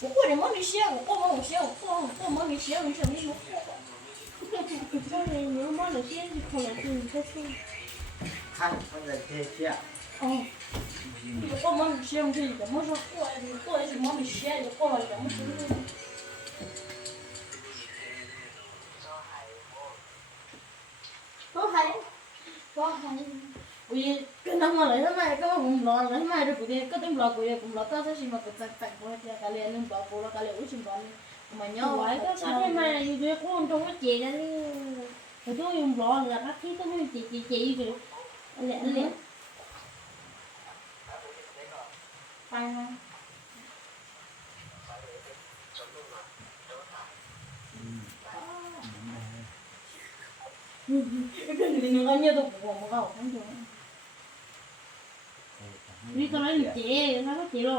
我过年没写，我过妈我写，我爸妈我没写，我想你怎么过吧？呵呵呵呵，过年没有妈的电就过两天，看，放在底下。嗯。这过年没写，我们什么时候过呀？过也是没写，又过了两天。都还，都还，也。ndang la na mai ka hum lo la mai ru de ka tim lo ko ye kum lo ta sa shima ko tak tak ko ya ka le nen ba ko la ka le u chim ba ni ma nyo wa ka sa ni mai ni de ko ndong ko che na ni ko do yum lo la ka ki to ni che che che yi ko le le pa na Mm-hmm. นี่ตอนนั้นเจ๊แล้วก็เจ๊โล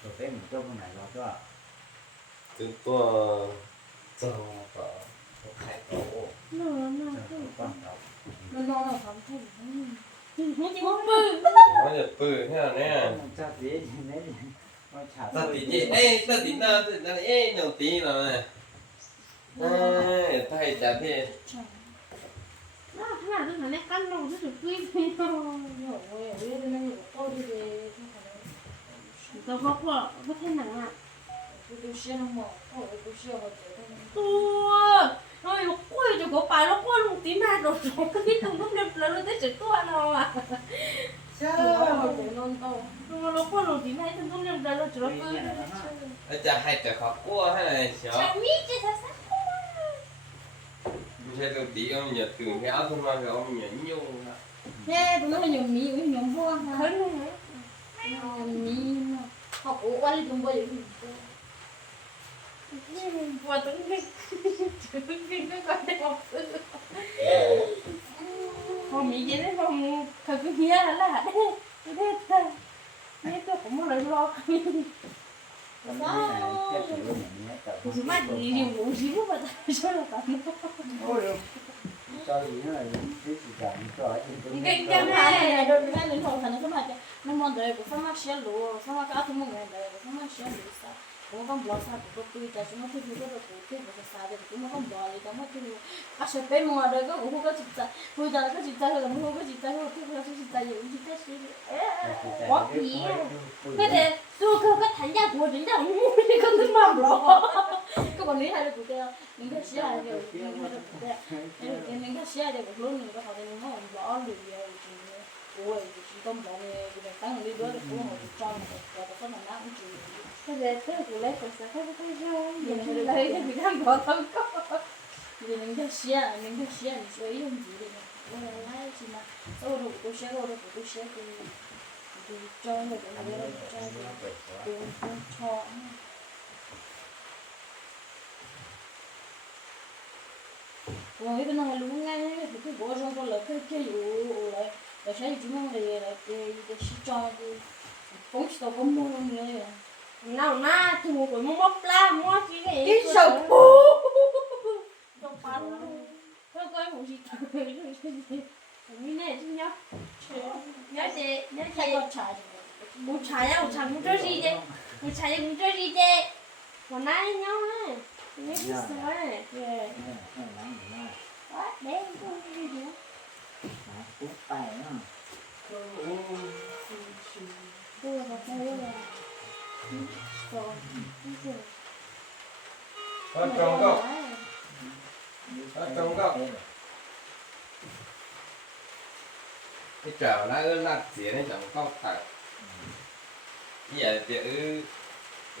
ตัวเต้นเจ้าคนไหนเราก็ถึงก็จองก็ไข่โตเนื้อนากขึ้นมันนอนหลับทั้งคืน ปุ๊บปื้อมันจะปื้อขนาดนี้ยจับดีนี่มาฉาบสติจีเอ้ยสติหน้าตีหน้าเอ้ยหนุ่ตีเราเนี่ยเอ้ยไทยจับพี่ว่าขนาดนั้นเนี่ยกันลงที่สุดปุ้ยไม่เอาโอ้โเรื่องนั้นอยู่โอ้ดีเลยแต่พอพ่อพ่อเท่านังอะตัวเชื่อหมอโอ้ตัวเชื่อหัวใจตัวโอ้ยโอ้ย คือจะก็ไปแล้วก็ลุงตีมาโดนตรงนี่ต้องนู้นเด็บแล้วเราได้เจ็บตัวเราอะใช่เราก็ลุงตีมาต้องนู้นเด็บแล้วเราจะรับมือแล้จะให้แต่ขอกลัวให้เลยชียวฉันมีจะสักไม่ใช่ตัวดีเอาเนี่ยถึงแค่เอาขึ้นมาแล้วเอาเนี่ยนิ่งนะแค่ตรงนั้นมันยังมีมันยังพวกนะขึ้นไหมมีขอบกลัวอะไรตรงไปอยู่ Потом กินด้วยกันได้บอกซื้อพอมีเย็นได้พผมูเขาก็เฮียแล้วล่ะเด็ดเด็ดนี่ตัวผมมาเลยรอกันมันไม่หายแค่ถือว่าอย่างนี้แต่ผมไม่ดีดีผมคิดว่ามันจะช่วยเรากันโอ้ยตอนนี้อะไรที่สุดอย่างนี้ก็ได้ที่มัก็ยังไงเดี๋ยวแม่หนึ่งของฉันก็มาจะมันมองเดี๋ยวผมฟังมาเชื่อรู้ฟังมาก็เอาตัวมึงเดี๋ยวผมฟังมาเชื่อรู้สัก cái sao thì cũng không bỏ đi đâu mà thích. À sẽ bé mua đời có cũng có chịu ta. Bây giờ có chịu ta rồi không có chịu ta rồi thích là chịu ta rồi chịu ta xí. Quá phí à. Cái này tôi cơ cái thành ra của chính là mua đi con thứ mà lo. Cái bọn này hay là của những cái xé này rồi những cái đó cái những cái xé này của luôn những cái họ cái nó không bỏ rồi ôi chỉ công bỏ này cái tăng đi đỡ được cũng một trăm và có phần này. Mình có. vì thì mà lái chỉ rồi cái nào luôn ngay thì cái bộ trong con là cái cái vụ lại là thấy chúng nó là là cái cái cho cái cũng chỉ có mua luôn rồi Nào na thì một cái móc la móc cái này. cái sầu bố trong pan Thôi coi một gì Như này chứ nhá. Nhớ chị, nhớ chị. Một trái một trái một trái gì đấy. Một trái một trái gì đấy. Còn nãy nhau này. Nhớ cái sao này. Bé con gì nữa Hết tròn không? Hết tròn không? Cái trào nó ư nó chỉ nó chẳng có thật Bây giờ thì ư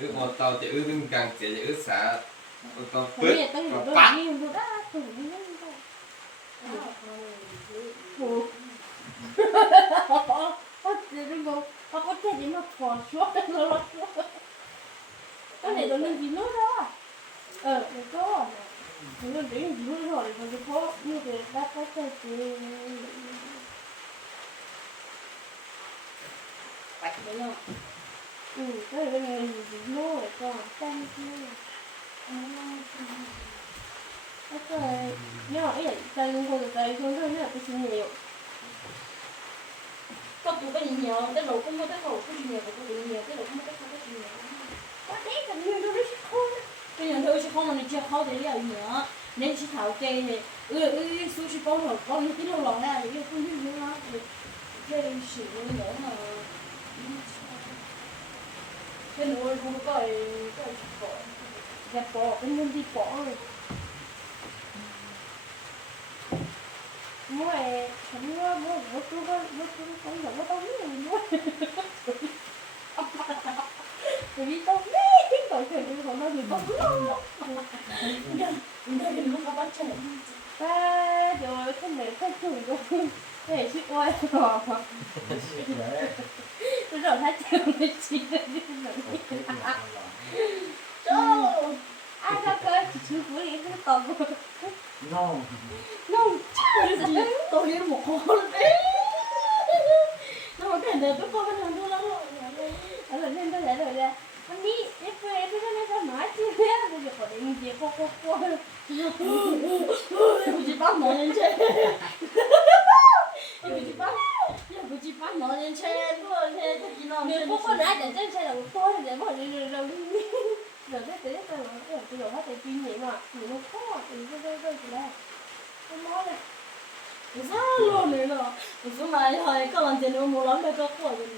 ư một tàu thì ư bên cạnh chỉ thì ư xả Một tàu phước một bát Ủa? Đừng có có cái gì nó còn xuống nó lọt xuống. Cái này nó nâng gì nữa đó. เออมันก็มันเป็นยูโรเลยมันก็มีแต่ละก็จะเป็นไปไม่เนาะอืมก็เป็นเงินยูโนก็ตั้งชื่อแล้วก็เนี่ยเอ๊ะใจลุงคนใจคนด้วยเนี่ยเป็นสิ่งเหนียวก็กูเป็นเหนียวแต่เราก็ไม่ได้เขาเป็นเหนียวแต่กูเป็นเหนียวแต่เราก็ไม่ได้เขาเป็นเหนียวก็ได้กันเหนียวด้วย bây giờ tôi thôi không mà nó chưa khó để liệu nữa nên chỉ thảo kê thì ừ ừ số chỉ có rồi có những cái đầu lòng này thì không biết nữa thì cái sử nữa mà cái nồi không có cái cái bỏ cái nhân đi bỏ rồi mua này không mua mua mua chú có mua chú không được mua tao biết rồi mua bởi vì tao biết ป้าโดยขึ้นไหนขึ้นถึงก็เฮ้ยชิอ้อยก่อนคุณหลอดถ้าเจอไม่ชิดเลยคุณหลอดโอ้อาจารย์ก็ชิบุรีขึ้นต่อน้องน้องชิบุรีตัวนี้หมกคนเอ๊ะน้องแก่เด็กไปก่อนนะ về em về em về nói chứ thế bây giờ có đến gì cô cô cô Em chỉ bắt nó lên trên Em chỉ bắt Em chỉ bắt nó lên trên Thôi thế thế chỉ nó nếu cô có nói để trên xe là một tôi để bỏ đi rồi rồi rồi thế thế tôi nói tôi rồi hết cái kinh nghiệm mà nếu nó có thì tôi tôi tôi là tôi nói là sao luôn này nó Số này thôi Các bạn tiền ông mua lắm đây có của rồi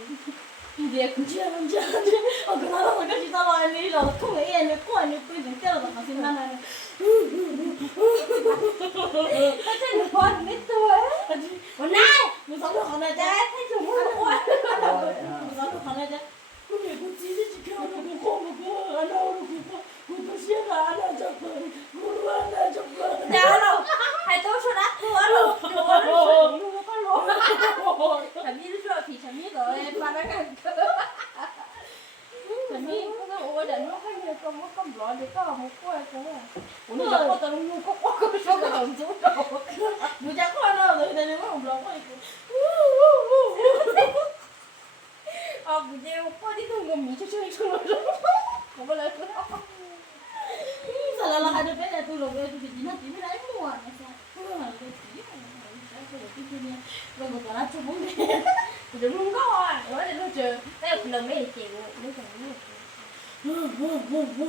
你别哭啥？干啥？干啥？我刚才看到，刚洗澡完哩，路上碰到一个管你，了大声喊，你管你做？我奶，我上头放了只，太重了，我我，上。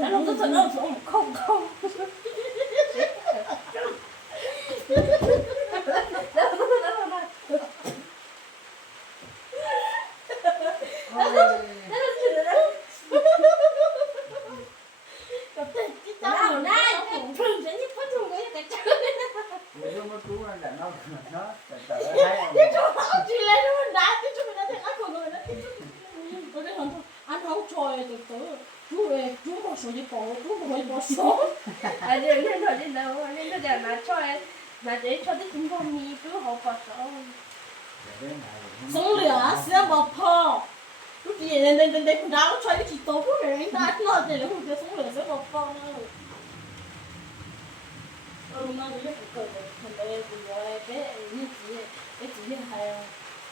Anong tutunog? Kong, kong. Chú chú một số gì bỏ chú một số bỏ số À giờ nên rồi đến đâu Nên nó giờ mà cho em Mà để cho cái chúng con đi cứ học vào sợ sống lửa sẽ bỏ phò lúc gì nên nên nên nên nó trôi cái chỉ tổ của người anh ta nó để nó không thể sống lửa sẽ bỏ phò nữa ừ mà bây giờ cũng cần thằng bé cũng nói cái như chị cái chị hay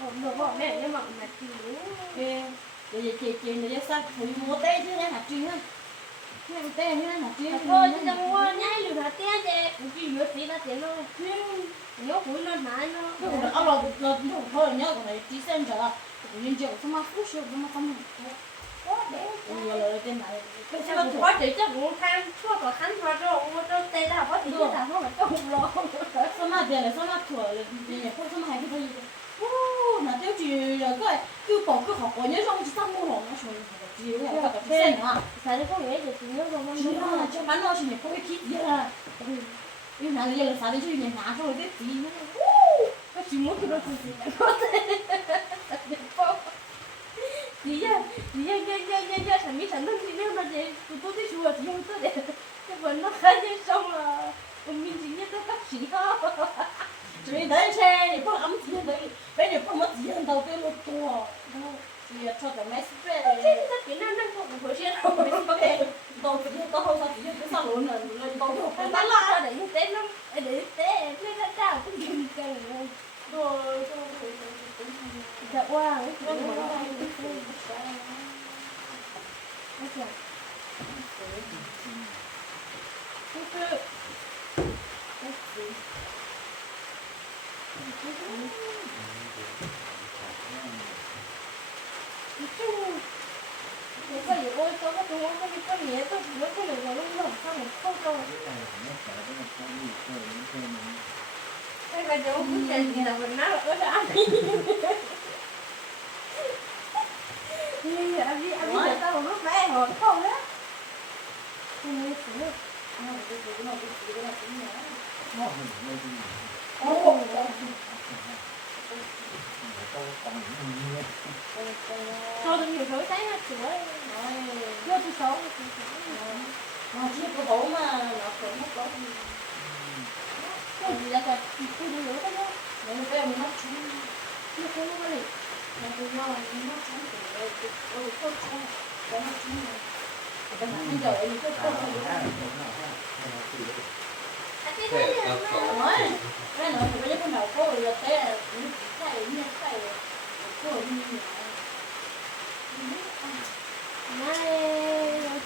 tiền gì Không được bỏ mẹ nhưng mà mà chỉ Ê Để vậy chị chị này sao Phụ mua tê chứ này hạt truyền á Này tê như này Thôi chứ đừng mua nhái lừa hạt tiền chứ Chỉ lừa xí là tiền thôi Nhớ cuối nó mãi nó Cái của nó là nhớ cái này tí xem trở Nhưng chưa có mà phút siêu nó không Có Sao sao mà nó có chỉ chắc cũng than Chua có khăn hoa cho Mua cho tê là có chỉ chắc là không phải không lo sao mà 那就住又个，钓宝钓好，过年上我去上木龙，俺兄的，只有两个，不个嘛。那你讲那一只，你那鱼，那那那满脑子是，不会提鱼了。嗯。有啥子一二三的，就一年三收，这提鱼，呜，那什么鱼都是提。nó luôn rồi lên câu được cái bắn lo để té nó để té nó nó trao cái gì cần đồ dạ qua Thank you. วเต้นไม่ได้ดาวก็ยืนกันเลย rồi rồi จะว่าง rồi ก็ rồi ไม่ได้ rồi ไม่ใช่ก็คือ nếu có gì ôi tôi có tôi không có cái con nhé tôi chỉ có cái này là lúc nào sao mình không có cái cái chỗ cũng chơi gì là mình nói là có đã thì anh đi anh đi tôi mà chỉ có bố mà nó cũng mất có cái gì là cái tôi đi nữa đó nên bây giờ mình mất chúng nó không có gì nó cũng lo mình mất chúng thì thì ôi tốt chúng có mất chúng này cái mà bây giờ cứ tốt rồi à cái thế này là có nói cái nói bây giờ con đầu cô là thế là cũng phải như phải cô như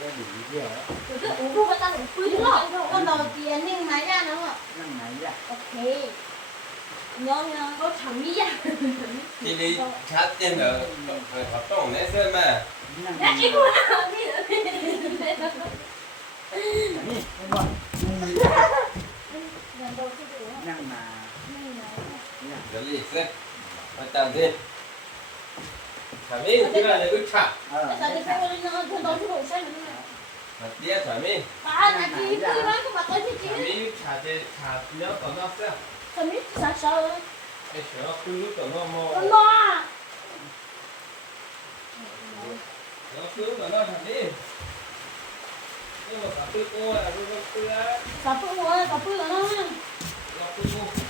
thế cái đó rồi tôi mà cứ vậy sao nó chỉ về Con đầu tiền nhưng mà nó ạ nó Ok Nhớ nha có thằng đi ra thì đi chat trên đó hợp đồng đấy xem mà mà cái gì xem mà mà nó xem cái chuyện nó cứ lúc còn nó mò Con bò nó cứ mà mà 자매 일어나 의차. 자기 생각이나 그 너무 오살이네. 아, 맞디야 자매. 아나 지금 이거 맞다 지금. 자매 자제 자면 건너왔어. 자매 자서. 에셔 그리고 건너 뭐. 건너. 너 그리고 건너 자매. 이거 바쁘고 아무것도. 바쁘고 바쁘잖아. 바쁘고.